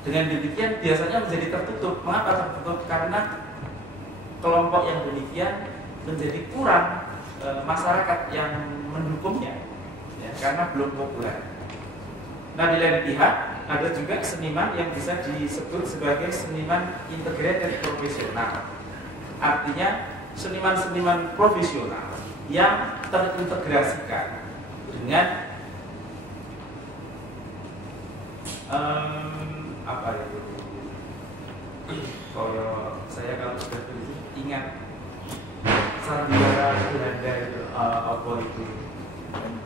Dengan demikian biasanya menjadi tertutup. Mengapa tertutup? Karena kelompok yang demikian menjadi kurang masyarakat yang mendukungnya, ya, karena belum populer. Nah, di lain pihak ada juga seniman yang bisa disebut sebagai seniman integrated profesional. Artinya seniman-seniman profesional yang terintegrasikan dengan apa itu? Kalau saya kalau sudah ingat sandiwara Belanda itu apa itu?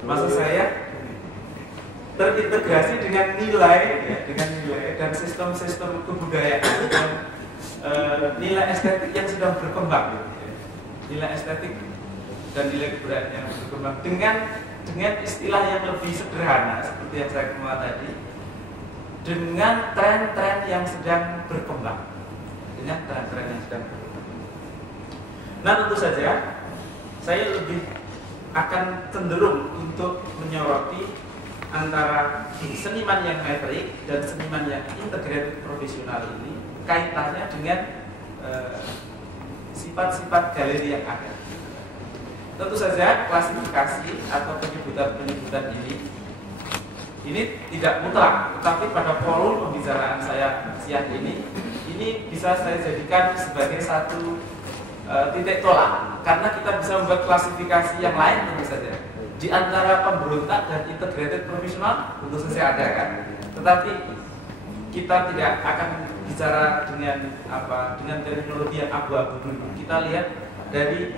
Maksud saya terintegrasi dengan nilai, ya, dengan nilai dan sistem-sistem kebudayaan dan nilai estetik yang sedang berkembang, ya. Nilai estetik dan nilai kebudayaan yang berkembang dengan istilah yang lebih sederhana seperti yang saya kemuat tadi, dengan tren-tren yang sedang berkembang, dengan tren-tren yang sedang berkembang. Nah, tentu saja saya lebih akan cenderung untuk menyoroti antara seniman yang maverick dan seniman yang integrated profesional ini kaitannya dengan sifat-sifat galeri yang ada. Tentu saja klasifikasi atau penyebutan-penyebutan ini tidak mutlak, tetapi pada forum pembicaraan saya siang ini bisa saya jadikan sebagai satu titik tolak, karena kita bisa membuat klasifikasi yang lain tentu saja. Di antara pemberontak dan integrated profesional tentu saja ada kan, tetapi kita tidak akan bicara dengan terminologi yang abu-abu dulu. Kita lihat dari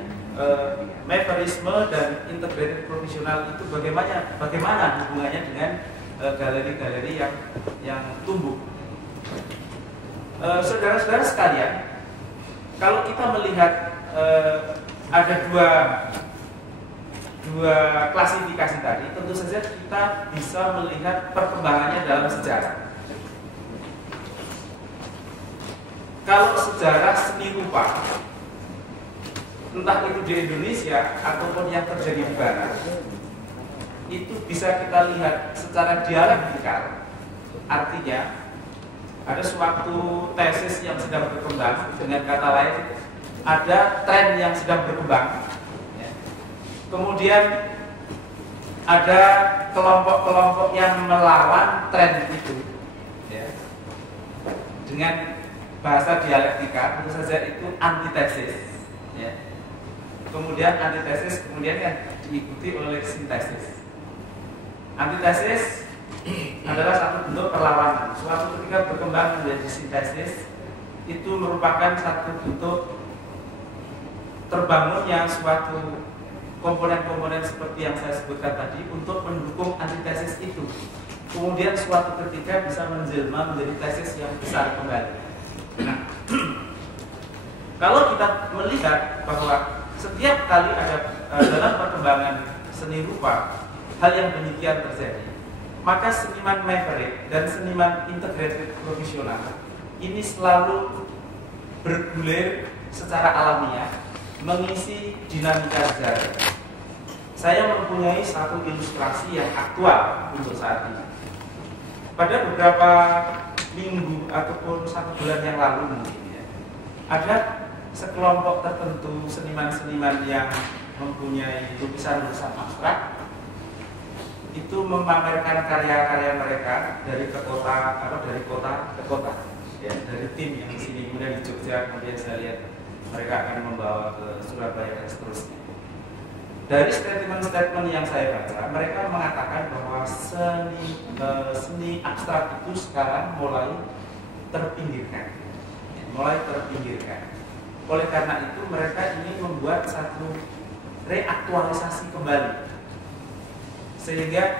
maverickisme dan integrated profesional itu bagaimana hubungannya dengan galeri-galeri yang tumbuh. Saudara-saudara sekalian, kalau kita melihat ada dua klasifikasi tadi, tentu saja kita bisa melihat perkembangannya dalam sejarah. Kalau sejarah seni rupa, entah itu di Indonesia ataupun yang terjadi di Barat, itu bisa kita lihat secara dialektikal. Artinya ada suatu tesis yang sedang berkembang, dengan kata lain ada tren yang sedang berkembang, ya. Kemudian ada kelompok-kelompok yang melawan tren itu, ya. Dengan bahasa dialektika tentu saja itu antitesis, ya. Kemudian antitesis kemudian yang diikuti oleh sintesis. Antitesis adalah satu bentuk perlawanan. Suatu ketika berkembang menjadi sintesis, itu merupakan satu bentuk terbangunnya suatu komponen-komponen seperti yang saya sebutkan tadi untuk mendukung antitesis itu. Kemudian suatu ketika bisa menjelma menjadi tesis yang besar kembali. Nah, kalau kita melihat bahwa setiap kali ada dalam perkembangan seni rupa hal yang demikian terjadi, maka seniman maverick dan seniman integrated profesional ini selalu bergulir secara alamiah mengisi dinamika sejarah. Saya mempunyai satu ilustrasi yang aktual untuk saat ini. Pada beberapa minggu ataupun 1 bulan yang lalu mungkin, ya, ada sekelompok tertentu seniman-seniman yang mempunyai lukisan-lukisan abstrak itu memamerkan karya-karya mereka dari kota ke kota, ya, dari tim yang di sini, kemudian di Jogja, kemudian saya lihat mereka akan membawa ke Surabaya dan seterusnya. Dari statement-statement yang saya baca, mereka mengatakan bahwa seni abstrak itu sekarang mulai terpinggirkan. Oleh karena itu mereka ingin membuat satu reaktualisasi kembali, sehingga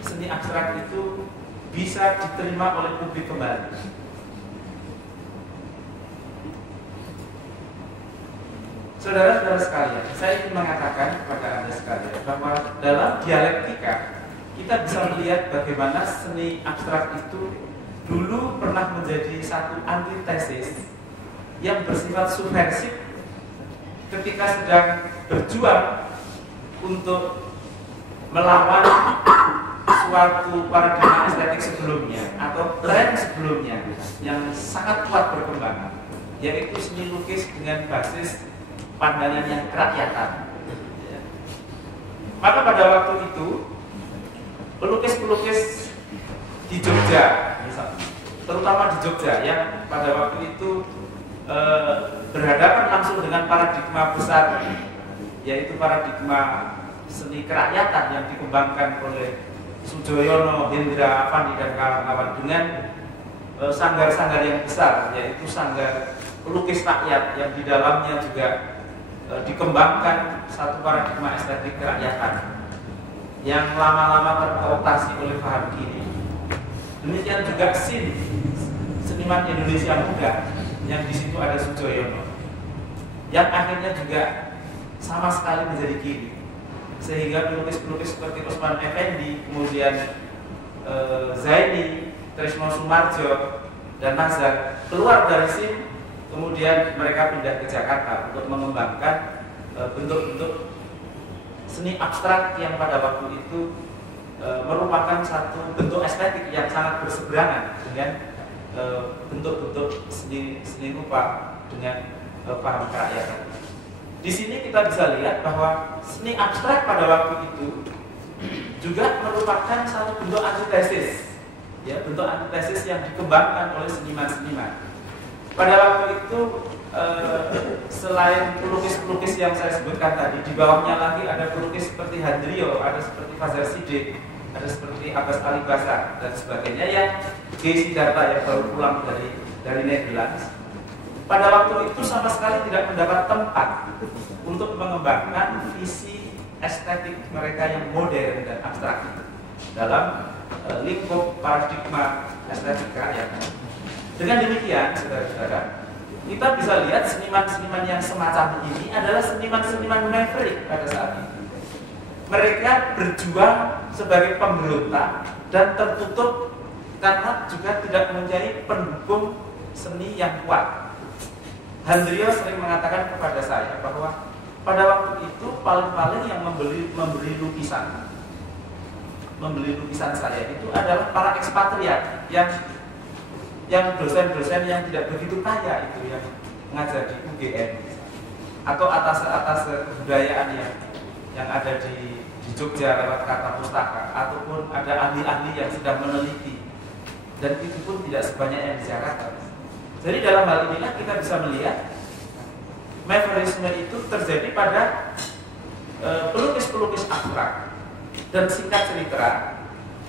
seni abstrak itu bisa diterima oleh publik kembali. Saudara-saudara sekalian, saya ingin mengatakan kepada Anda sekalian bahwa dalam dialektika kita bisa melihat bagaimana seni abstrak itu dulu pernah menjadi satu antitesis yang bersifat subversif ketika sedang berjuang untuk melawan suatu paradigma estetik sebelumnya atau tren sebelumnya yang sangat kuat berkembang, yaitu seni lukis dengan basis pandangan yang kerakyatan. Maka pada waktu itu pelukis-pelukis di Jogja, misalnya, terutama di Jogja yang pada waktu itu berhadapan langsung dengan paradigma besar, yaitu paradigma seni kerakyatan yang dikembangkan oleh Sujoyono, Hendra, Avandi dan kawan-kawan dengan sanggar-sanggar yang besar, yaitu sanggar pelukis rakyat yang di dalamnya juga dikembangkan satu paradigma estetik kerakyatan yang lama-lama terkooptasi oleh paham kiri. Demikian juga seniman Indonesia muda yang di situ ada Sujoyono, yang akhirnya juga sama sekali menjadi kiri, sehingga pelukis-pelukis seperti Usman Effendi, kemudian Zaini, Trisno Sumarjo, dan Nazar keluar dari sini, kemudian mereka pindah ke Jakarta untuk mengembangkan bentuk-bentuk seni abstrak yang pada waktu itu merupakan satu bentuk estetik yang sangat berseberangan dengan bentuk-bentuk seni rupa dengan paham kerakyatan. Di sini kita bisa lihat bahwa seni abstrak pada waktu itu juga merupakan satu bentuk antitesis, ya, bentuk antitesis yang dikembangkan oleh seniman-seniman. Pada waktu itu selain pelukis-pelukis yang saya sebutkan tadi, di bawahnya lagi ada pelukis seperti Handrio, ada seperti Fajar Sidik, ada seperti Abbas Ali Basar dan sebagainya, yang G. Siddhartha yang baru pulang dari Netherlands. Pada waktu itu sama sekali tidak mendapat tempat untuk mengembangkan visi estetik mereka yang modern dan abstrak dalam lingkup paradigma estetik kerakyatan. Dengan demikian, saudara-saudara, kita bisa lihat seniman-seniman yang semacam ini adalah seniman-seniman maverick pada saat itu. Mereka berjuang sebagai pemberontak dan tertutup karena juga tidak mempunyai pendukung seni yang kuat. Handrio sering mengatakan kepada saya bahwa pada waktu itu paling-paling yang membeli lukisan saya itu adalah para ekspatriat yang dosen-dosen yang tidak begitu kaya itu, yang mengajar di UGM atau atas kebudayaan yang ada di Jogja lewat Kata Pustaka, ataupun ada ahli-ahli yang sedang meneliti, dan itu pun tidak sebanyak yang di Jakarta. Jadi dalam hal inilah kita bisa melihat Maverickisme itu terjadi pada pelukis-pelukis abstrak. Dan singkat cerita,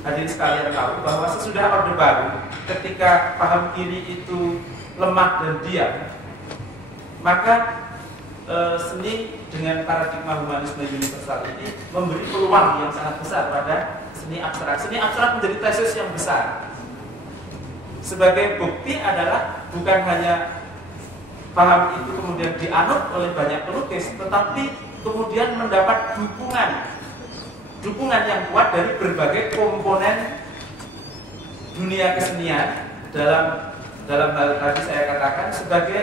hadirin sekalian tahu bahwa sesudah Orde Baru, ketika paham kiri itu lemah dan diam, maka seni dengan paradigma humanisme universal ini memberi peluang yang sangat besar pada seni abstrak. Seni abstrak menjadi tesis yang besar. Sebagai bukti adalah bukan hanya paham itu kemudian dianut oleh banyak pelukis, tetapi kemudian mendapat dukungan yang kuat dari berbagai komponen dunia kesenian dalam hal tadi saya katakan sebagai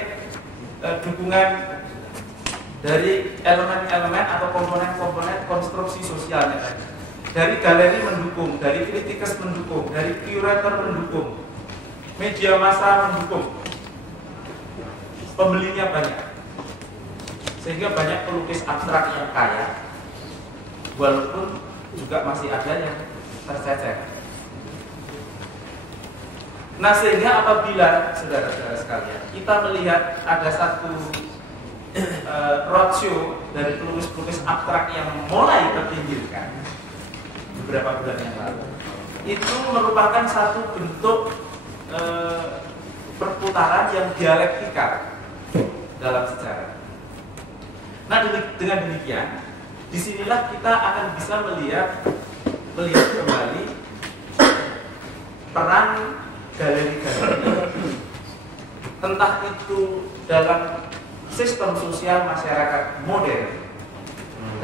dukungan dari elemen-elemen atau komponen-komponen konstruksi sosialnya tadi. Dari galeri mendukung, dari kritikus mendukung, dari kurator mendukung, media massa mendukung, pembelinya banyak, sehingga banyak pelukis abstrak yang kaya, walaupun juga masih ada yang tercecer. Nah, sehingga apabila saudara-saudara sekalian kita melihat ada satu roadshow dari pelukis-pelukis abstrak yang mulai terpinggirkan beberapa bulan yang lalu, itu merupakan satu bentuk perputaran yang dialektikal dalam sejarah. Nah, dengan demikian, disinilah kita akan bisa melihat kembali peran galeri-galeri, entah itu dalam sistem sosial masyarakat modern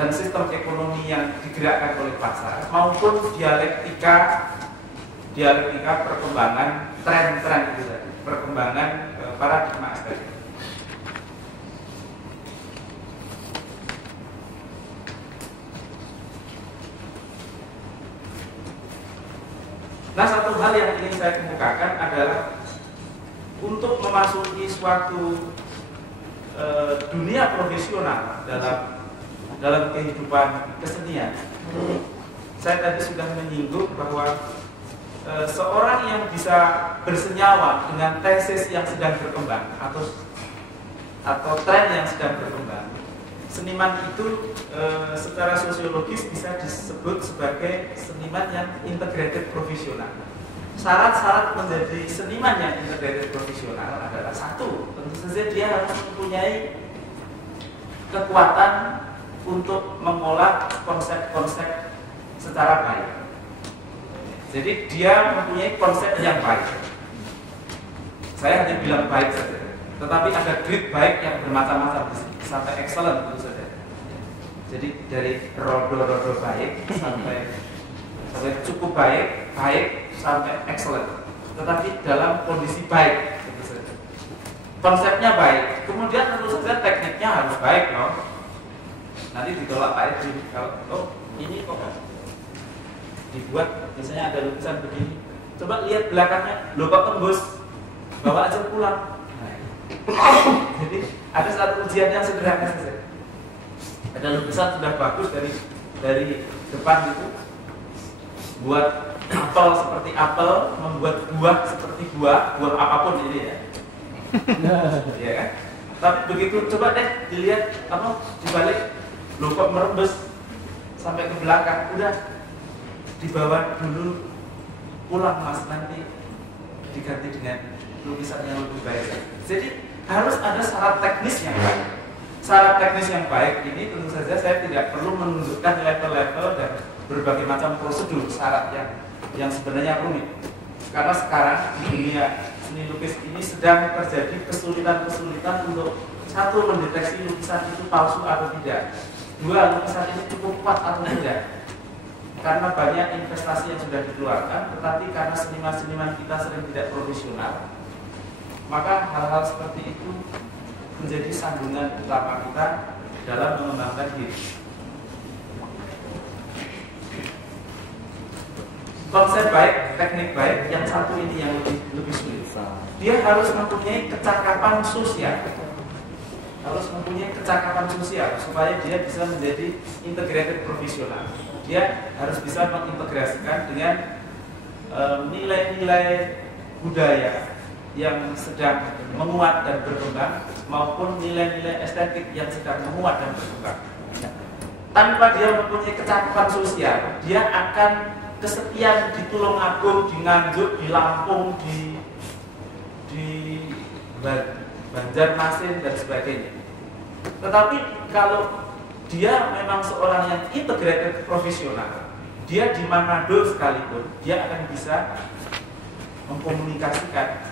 dan sistem ekonomi yang digerakkan oleh pasar, maupun dialektika perkembangan tren-tren itu tadi, perkembangan paradigma estetik. hal yang ingin saya kemukakan adalah untuk memasuki suatu dunia profesional dalam kehidupan kesenian. Saya tadi sudah menyinggung bahwa seorang yang bisa bersenyawa dengan tesis yang sedang berkembang atau tren yang sedang berkembang, seniman itu secara sosiologis bisa disebut sebagai seniman yang integrated profesional. Syarat-syarat menjadi seniman yang integrated profesional adalah satu, tentu saja dia harus mempunyai kekuatan untuk mengolah konsep-konsep secara baik. Jadi dia mempunyai konsep yang baik. Saya hanya bilang baik saja, tetapi ada grade baik yang bermacam-macam di sini, sampai excellent tentu saja. Jadi dari rodo-rodo baik sampai cukup baik, sampai excellent. Tetapi dalam kondisi baik, tentu saja. Konsepnya baik, kemudian tentu saja tekniknya harus baik, loh. Nanti ditolak Pak Edi kalau ini kok dibuat, misalnya ada lukisan begini, coba lihat belakangnya, lo kok tembus, bawa aja pulang. Jadi ada satu ujian yang sederhana saja. Ada lukisan sudah bagus dari depan itu, buat apel seperti apel, membuat buah seperti buah apapun ini ya. Ya kan? Tapi begitu coba deh dilihat dibalik, lo kok merembes sampai ke belakang, udah dibawa dulu pulang mas, nanti diganti dengan lukisan yang lebih baik. Jadi harus ada syarat teknis yang baik. Syarat teknis yang baik ini tentu saja saya tidak perlu menunjukkan level-level dan berbagai macam prosedur syarat yang sebenarnya rumit. Karena sekarang di dunia seni lukis ini sedang terjadi kesulitan-kesulitan untuk satu, mendeteksi lukisan itu palsu atau tidak. Dua, lukisan ini cukup kuat atau tidak. Karena banyak investasi yang sudah dikeluarkan, tetapi karena seniman-seniman kita sering tidak profesional, maka hal-hal seperti itu menjadi sandungan utama kita dalam mengembangkan diri. Konsep baik, teknik baik, yang satu ini yang lebih sulit. Dia harus mempunyai kecakapan sosial. Harus mempunyai kecakapan sosial supaya dia bisa menjadi integrated profesional. Dia harus bisa mengintegrasikan dengan nilai-nilai budaya yang sedang menguat dan berkembang maupun nilai-nilai estetik yang sedang menguat dan berkembang. Tanpa dia mempunyai kecakapan sosial, dia akan kesepian di Tulungagung, di Nganjuk, di Lampung, di Banjarmasin dan sebagainya. Tetapi kalau dia memang seorang yang integrated profesional, dia di Manado sekalipun, dia akan bisa mengkomunikasikan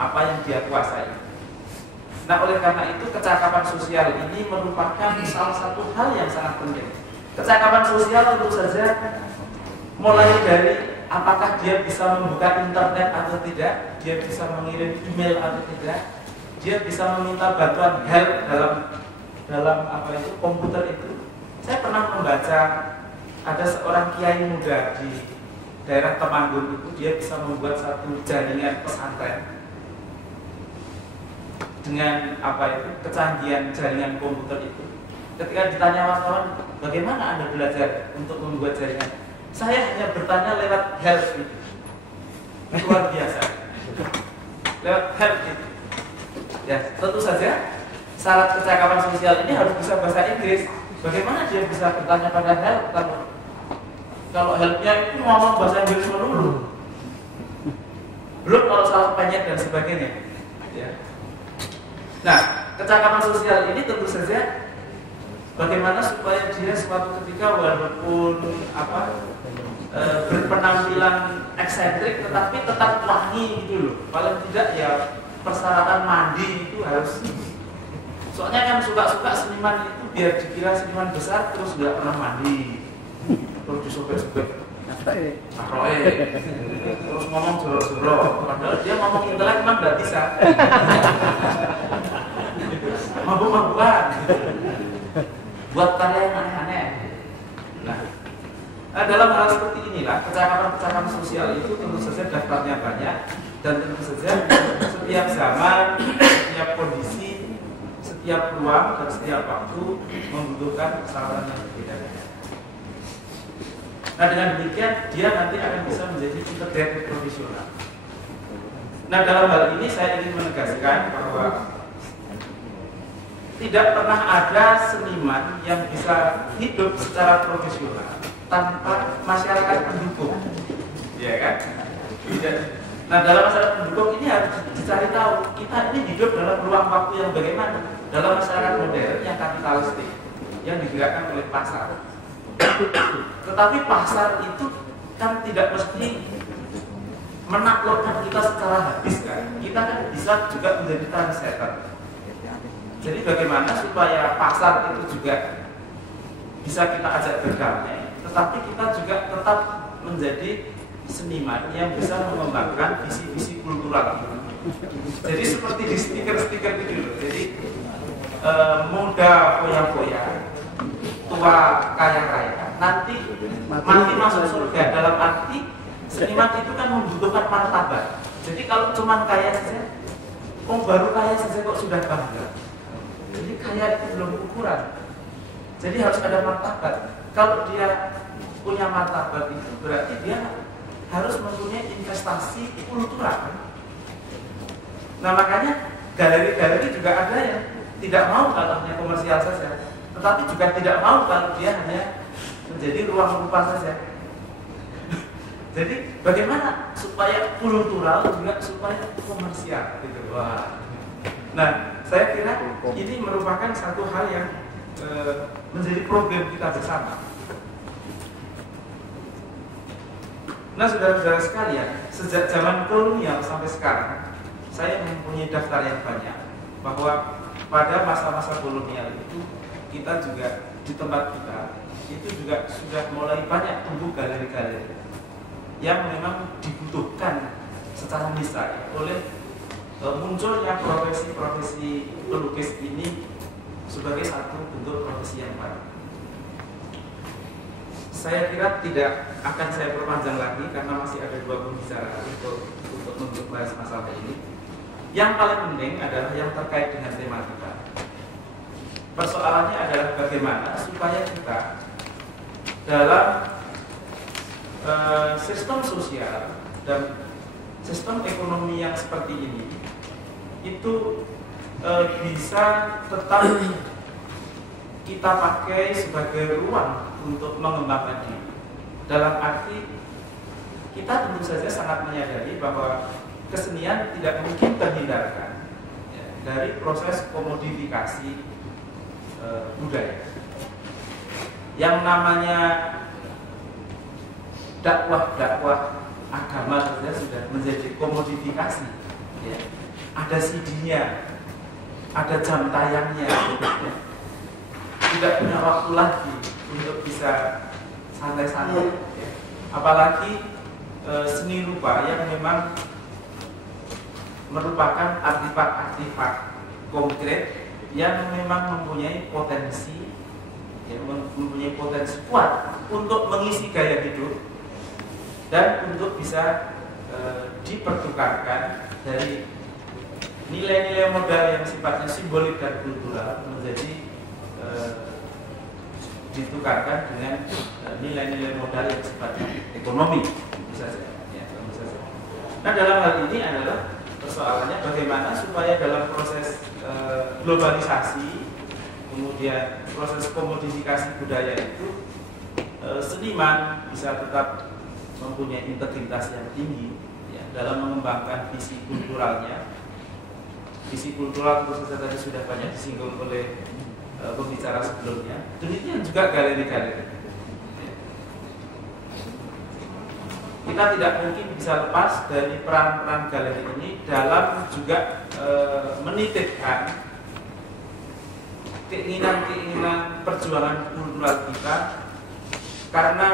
apa yang dia kuasai. Nah, oleh karena itu kecakapan sosial ini merupakan salah satu hal yang sangat penting. Kecakapan sosial tentu saja mulai dari apakah dia bisa membuka internet atau tidak, dia bisa mengirim email atau tidak, dia bisa meminta bantuan help dalam komputer itu. Saya pernah membaca ada seorang kiai muda di daerah Temanggung itu, dia bisa membuat satu jaringan pesantren dengan kecanggihan jaringan komputer itu. Ketika ditanya wartawan, bagaimana Anda belajar untuk membuat jaringan? Saya hanya bertanya lewat help itu. Luar biasa. Lewat help itu. Ya, tentu saja syarat kecakapan sosial ini harus bisa bahasa Inggris. Bagaimana dia bisa bertanya pada help kalau helpnya itu ngomong bahasa Inggris melulu? Belum kalau salah penyet dan sebagainya. Ya. Nah, kecakapan sosial ini tentu saja bagaimana supaya dia suatu ketika walaupun berpenampilan eksentrik tetapi tetap wangi gitu loh. Paling tidak ya persyaratan mandi itu harus. Soalnya kan suka-suka seniman itu biar dikira seniman besar terus nggak pernah mandi, terus disobek-sobek terus ngomong jorok-jorok, padahal dia ngomong intelek memang nggak bisa. Mabuk-mabukan buat karya yang aneh-aneh. Nah, dalam hal seperti inilah kecakapan-kecakapan kerjasama sosial itu tentu saja daftarnya banyak, dan tentu saja setiap zaman, setiap kondisi, setiap ruang dan setiap waktu membutuhkan kesalahan yang berbeda-beda. Nah, dengan demikian dia nanti akan bisa menjadi integrated profesional. Nah, dalam hal ini saya ingin menegaskan bahwa tidak pernah ada seniman yang bisa hidup secara profesional tanpa masyarakat pendukung, ya kan? Tidak. Nah, dalam masyarakat pendukung ini harus dicari tahu kita ini hidup dalam ruang waktu yang bagaimana, dalam masyarakat modern yang kapitalistik, yang digerakkan oleh pasar. Tetapi pasar itu kan tidak mesti menaklukkan kita secara habis, kan? Kita kan bisa juga menjadi trendsetter. Jadi bagaimana supaya pasar itu juga bisa kita ajak berdamai, tetapi kita juga tetap menjadi seniman yang bisa mengembangkan visi-visi kultural. Jadi seperti di stiker-stiker itu loh. Jadi muda foya-foya, tua kaya-kaya, nanti mati masuk surga. Dalam arti seniman itu kan membutuhkan martabat. Jadi kalau cuma kaya saja, baru kaya saja kok sudah bangga. Jadi kaya itu belum ukuran. Jadi harus ada martabat. Kalau dia punya martabat itu berarti dia harus mempunyai investasi kultural. Nah, makanya galeri-galeri juga ada yang tidak mau kalau hanya komersial saja, tetapi juga tidak mau kalau dia hanya menjadi ruang rupa saja. Jadi bagaimana supaya kultural juga supaya komersial gitu. Wah. Nah, saya kira ini merupakan satu hal yang menjadi problem kita bersama. Nah, saudara-saudara sekalian, sejak zaman kolonial sampai sekarang, saya mempunyai daftar yang banyak bahwa pada masa-masa kolonial itu kita juga di tempat kita itu juga sudah mulai banyak tumbuh galeri-galeri yang memang dibutuhkan secara niscaya oleh munculnya profesi-profesi pelukis ini sebagai satu bentuk profesi yang baru. Saya kira tidak akan saya perpanjang lagi karena masih ada 2 pembicaraan untuk membahas masalah ini. Yang paling penting adalah yang terkait dengan tema kita. Persoalannya adalah bagaimana supaya kita dalam sistem sosial dan sistem ekonomi yang seperti ini itu bisa tetap kita pakai sebagai ruang untuk mengembangkan diri. Dalam arti kita tentu saja sangat menyadari bahwa kesenian tidak mungkin terhindarkan dari proses komodifikasi budaya. Yang namanya dakwah agama saja sudah menjadi komodifikasi. Ya. Ada CD-nya, ada jam tayangnya. Ya. Tidak punya waktu lagi untuk bisa santai-santai. Ya. Apalagi seni rupa yang memang merupakan artefak-artefak konkret yang memang mempunyai potensi, ya, mempunyai potensi kuat untuk mengisi gaya hidup dan untuk bisa dipertukarkan dari nilai-nilai modal yang sifatnya simbolik dan kultural menjadi ditukarkan dengan nilai-nilai modal yang sifatnya ekonomi, bisa saja. Ya, bisa saja. Nah, dalam hal ini adalah persoalannya bagaimana supaya dalam proses globalisasi, kemudian proses komodifikasi budaya itu seniman bisa tetap mempunyai integritas yang tinggi ya, dalam mengembangkan visi kulturalnya. Visi kultural tentu saja tadi sudah banyak disinggung oleh pembicara sebelumnya. Demikian juga galeri-galeri. Kita tidak mungkin bisa lepas dari peran-peran galeri ini dalam juga menitipkan keinginan-keinginan perjuangan kultural kita, karena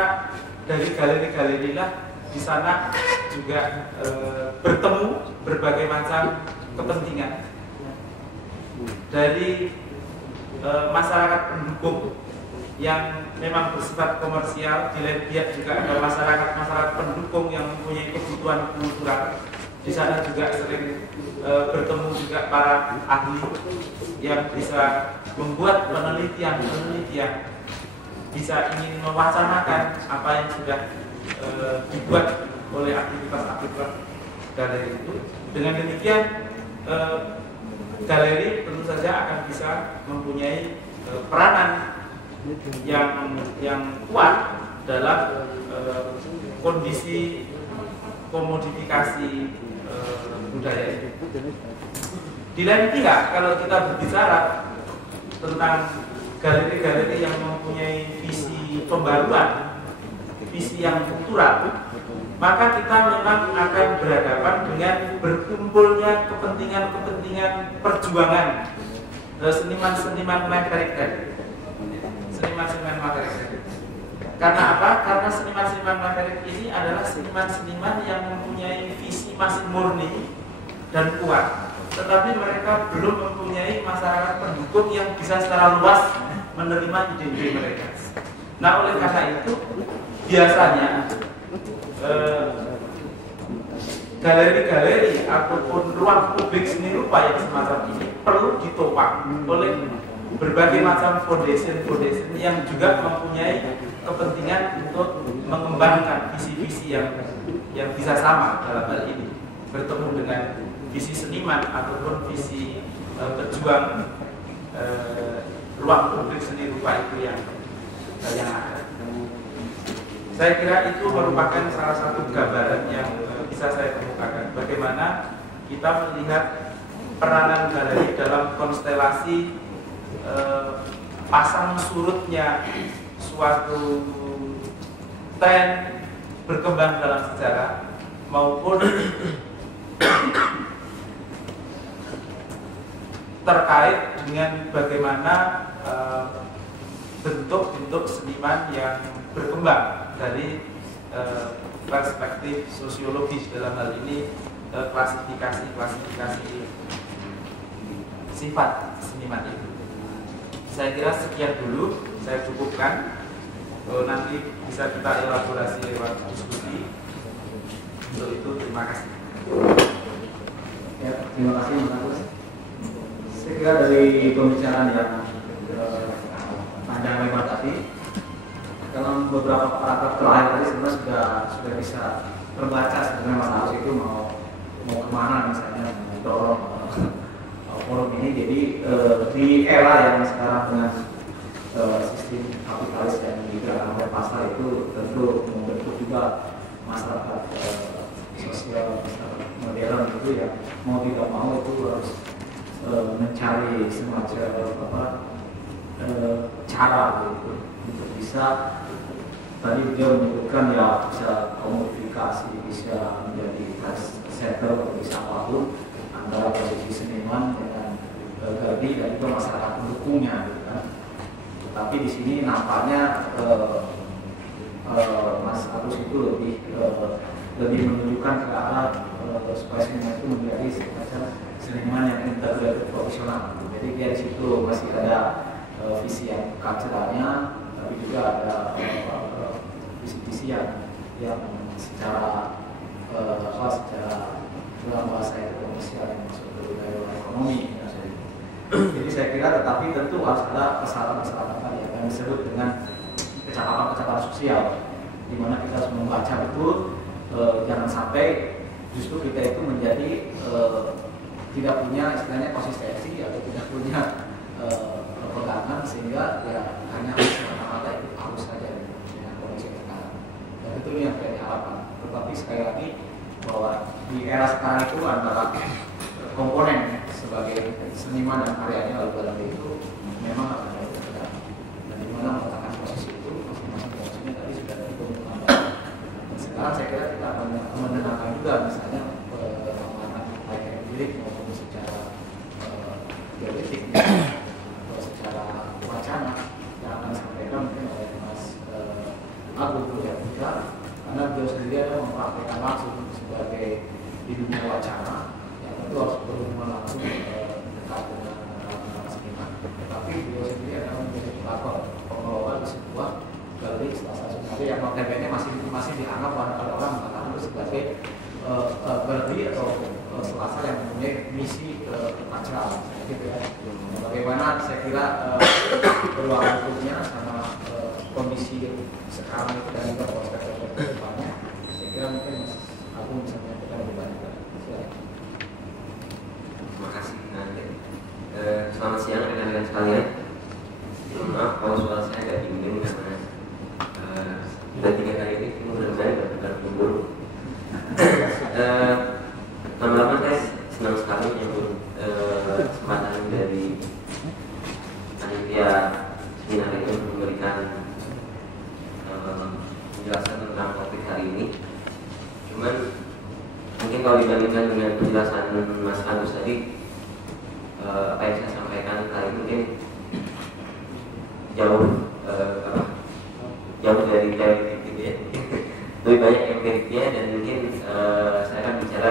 dari galeri-galeri lah di sana juga bertemu berbagai macam kepentingan dari masyarakat pendukung yang memang bersifat komersial, di lain pihak juga ada masyarakat pendukung yang mempunyai kebutuhan kultural. Di sana juga sering bertemu juga para ahli yang bisa membuat penelitian, bisa ingin mewacanakan apa yang sudah dibuat oleh aktivitas galeri itu. Dengan demikian galeri tentu saja akan bisa mempunyai peranan yang kuat dalam kondisi komodifikasi budaya itu. Di lain pihak, kalau kita berbicara tentang galeri-galeri yang mempunyai visi pembaruan, visi yang kultural, maka kita memang akan berhadapan dengan berkumpulnya kepentingan perjuangan seniman-seniman maverick tadi. Seniman-seniman maverick tadi. Karena apa? Karena seniman-seniman maverick ini adalah seniman-seniman yang mempunyai visi masih murni dan kuat, tetapi mereka belum mempunyai masyarakat pendukung yang bisa secara luas menerima ide-ide mereka. Nah, oleh karena itu biasanya galeri-galeri ataupun ruang publik seni rupa yang semacam ini perlu ditopang oleh berbagai macam foundation yang juga mempunyai kepentingan untuk mengembangkan visi-visi yang bisa sama dalam hal ini, bertemu dengan visi seniman ataupun visi pejuang ruang publik seni rupa itu yang ada. Saya kira itu merupakan salah satu gambaran yang bisa saya kemukakan bagaimana kita melihat peranan galeri dalam konstelasi pasang surutnya suatu tren berkembang dalam sejarah maupun terkait dengan bagaimana bentuk-bentuk seniman yang berkembang dari perspektif sosiologis, dalam hal ini klasifikasi sifat seniman itu. Saya kira sekian dulu, saya cukupkan. Nanti bisa kita elaborasi lewat diskusi. Untuk itu terima kasih. Ya, terima kasih Mas Agus. Saya kira dari pembicaraan yang panjang lebar tadi, dalam beberapa paragraf terakhir tadi sebenarnya sudah bisa terbaca sebenarnya Mas Agus itu mau kemana misalnya mendorong forum ini. Jadi di era yang sekarang dengan sistem kapitalis yang digerakkan oleh pasar itu tentu membentuk juga masyarakat sosial modern itu ya, mau tidak mau itu harus mencari semacam cara gitu untuk bisa, tadi beliau menyebutkan ya, bisa komodifikasi, bisa menjadi trust center atau bisa apapun antara posisi seniman dengan galeri dan juga masyarakat pendukungnya gitu kan. Tapi di sini nampaknya Mas Agus itu lebih menunjukkan ke arah supaya seniman itu menjadi semacam seniman yang integrated profesional. Jadi dari situ masih ada visi yang culturalnya, tapi juga ada visi-visi yang secara dalam bahasa itu komersial yang masuk ke wilayah ekonomi. Jadi saya kira tetapi tentu harus ada kesalahan-kesalahan yang disebut dengan kecakapan sosial, di mana kita harus membaca betul, jangan sampai justru kita itu menjadi tidak punya istilahnya konsistensi atau tidak punya pegangan, sehingga ya hanya semata-mata itu arus saja dengan kondisi sekarang. Dan itu yang saya harapkan. Tetapi sekali lagi bahwa di era sekarang itu antara komponen sebagai seniman dan karyanya lalu dalam itu memang akan ada perbedaan. Dan di mana meletakkan posisi itu masing-masing posisinya tadi sudah ditentukan. Dan sekarang saya kira kita akan mendengarkan juga misalnya pengamatan baik empirik maupun secara teoretik atau secara wacana yang akan disampaikan mungkin oleh Mas Agung Puja, karena beliau sendiri adalah mempraktekkan langsung sebagai di dunia wacana yang tentu harus berhubungan langsung dekat dengan seniman. Tetapi beliau sendiri adalah menjadi pelakon pengelola di notabene masih dianggap oleh orang mengatakan itu sebagai galeri atau selasa yang mempunyai misi natural, gitu ya. Bagaimana saya kira peluang hukumnya sama kondisi sekarang itu dan juga prospek depannya, saya kira mungkin Mas Agung bisa menyampaikan lebih banyak. Terima kasih Nadia. Selamat siang rekan-rekan sekalian. Maaf kalau suara saya agak bimbang karena sudah 3 kali ini menurut saya benar-benar buruk. Lama-lama saya senang sekali menyambut kesempatan dari panitia seminar ini untuk memberikan penjelasan tentang topik hari ini. Cuman mungkin kalau dibandingkan dengan penjelasan Mas Agus tadi, apa yang saya sampaikan kali ini mungkin jauh dari teoritik gitu ya. Lebih banyak empiriknya dan mungkin saya akan bicara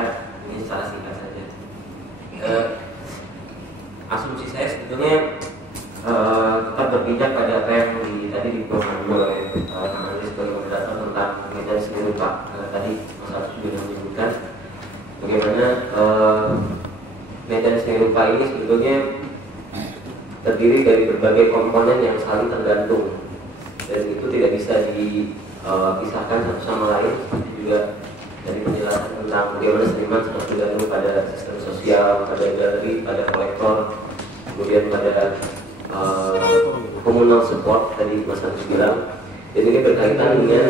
ini secara singkat saja. Asumsi saya sebetulnya tetap berpijak pada apa yang tadi dipahami oleh analis sebagai moderator tentang medan seni rupa. Tadi Mas Agus juga menyebutkan bagaimana medan seni rupa ini sebetulnya terdiri dari berbagai komponen yang saling tergantung dan itu tidak bisa dipisahkan satu sama lain. Seperti juga dari penjelasan tentang bagaimana seniman sangat tergantung pada sistem sosial, pada galeri, pada kolektor, kemudian pada communal support tadi Mas Agus bilang. Jadi ini berkaitan dengan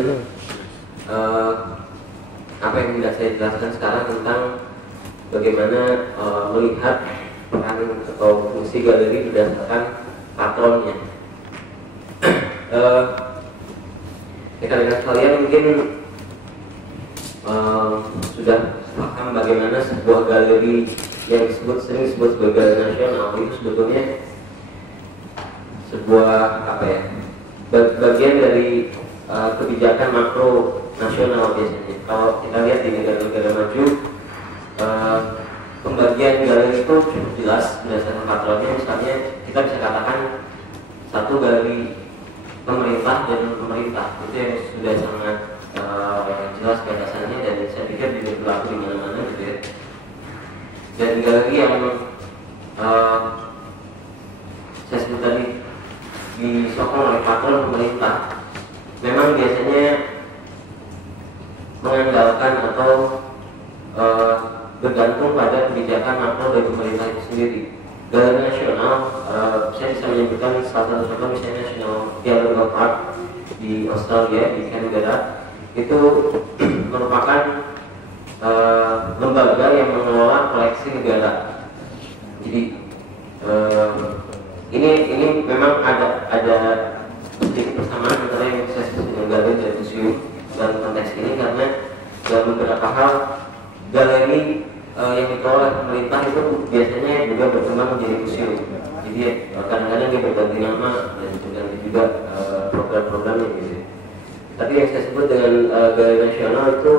apa yang tidak saya jelaskan sekarang tentang bagaimana melihat peran atau fungsi galeri berdasarkan patronnya. Rekan-rekan sekalian mungkin sudah paham bagaimana sebuah galeri yang sering disebut sebagai galeri nasional itu sebetulnya sebuah bagian dari kebijakan makro nasional biasanya. Kalau kita lihat di negara-negara maju, pembagian galeri itu cukup jelas berdasarkan patronnya. Misalnya kita bisa katakan satu galeri pemerintah dan pemerintah itu yang sudah sangat jelas batasannya dan saya pikir tidak berlaku di mana-mana gitu ya. Dan galeri yang saya sebut tadi disokong oleh patron pemerintah memang biasanya mengandalkan atau bergantung pada kebijakan makro dari pemerintah itu sendiri. Galeri nasional, saya bisa menyebutkan salah satu contoh misalnya National Gallery of Art di Australia, di Canberra, itu merupakan lembaga yang mengelola koleksi negara. Jadi ini memang ada sedikit persamaan antara yang saya sebut dengan galeri dan museum dalam konteks ini, karena dalam beberapa hal galeri yang dikelola pemerintah itu biasanya juga berkembang menjadi museum. Jadi kadang-kadang dia berganti nama dan berganti juga program-programnya gitu. Tapi yang saya sebut dengan galeri nasional itu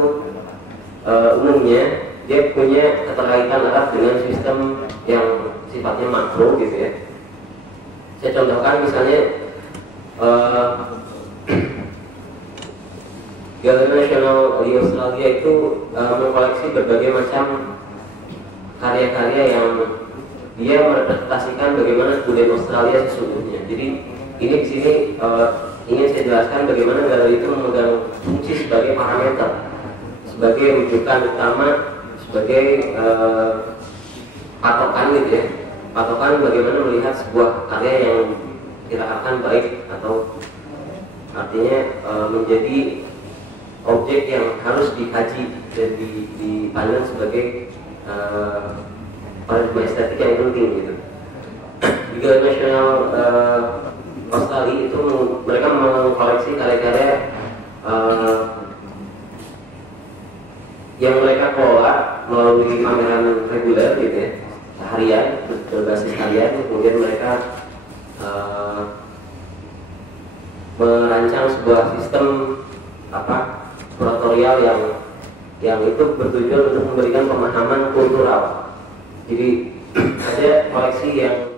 umumnya dia punya keterkaitan erat dengan sistem yang sifatnya makro gitu ya. Saya contohkan misalnya Galeri Nasional di Australia itu mengkoleksi berbagai macam karya-karya yang dia merepresentasikan bagaimana budaya Australia sesungguhnya. Jadi ini di sini ingin saya jelaskan bagaimana galeri itu memegang fungsi sebagai parameter, sebagai rujukan utama, sebagai patokan gitu ya. Patokan bagaimana melihat sebuah karya yang kita akan baik atau artinya menjadi objek yang harus dikaji dan dipandang sebagai paradigma estetik yang penting gitu. Di Galeri Nasional Australia itu mereka mengkoleksi karya-karya yang mereka kelola melalui pameran reguler gitu ya, harian berbasis harian. Kemudian mereka merancang sebuah sistem kuratorial yang itu bertujuan untuk memberikan pemahaman kultural. Jadi ada koleksi yang